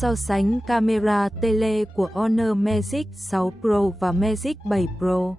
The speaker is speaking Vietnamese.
So sánh camera tele của Honor Magic 6 Pro và Magic 7 Pro.